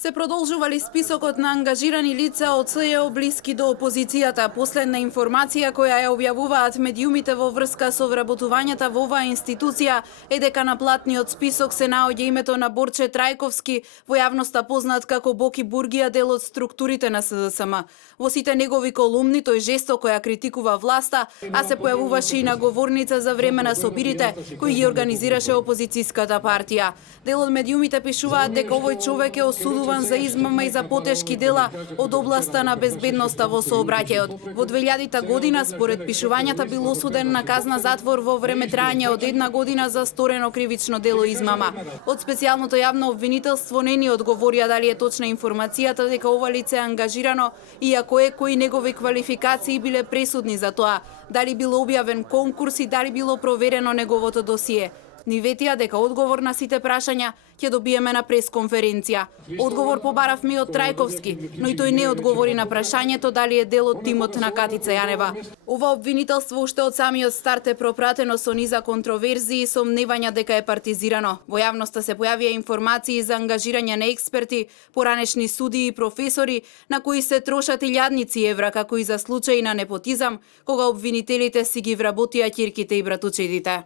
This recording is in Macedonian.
Се продолжували списокот на ангажирани лица од СЈО блиски до опозицијата. Последна информација која ја објавуваат медиумите во врска со вработувањата во оваа институција е дека на платниот список се наоѓа името на Борче Трајковски, во јавноста познат како Боки Бургија, дел од структурите на СДСМ. Во сите негови колумни тој жестоко ја критикува власта, а се појавуваше и на говорница за време на собирите кои ги организираше опозицијската партија. Дел од медиумите пишуваат дека овој човек е осудуван за измама и за потешки дела од областа на безбедноста во сообраќајот. Во 2000 година, според пишувањата, бил осуден на казна затвор во време трајање од 1 година за сторено кривично дело измама. Од специјалното јавно обвинителство не ни одговорија дали е точна информацијата дека ова лице е ангажирано, иако е кои негови квалификации биле пресудни за тоа, дали бил објавен конкурс и дали било проверено неговото досие. Ни ветија дека одговор на сите прашања ќе добиеме на пресконференција. Одговор побаравме од Трајковски, но и тој не одговори на прашањето дали е дел од тимот на Катица Јанева. Ова обвинителство уште од самиот старт е пропратено со низа контроверзии и сомневања дека е партизирано. Во јавноста се појавија информации за ангажирање на експерти, поранешни судии и професори на кои се трошат илјадници евра, како и за случаи на непотизам, кога обвинителите си ги вработија ќерките и братучедите.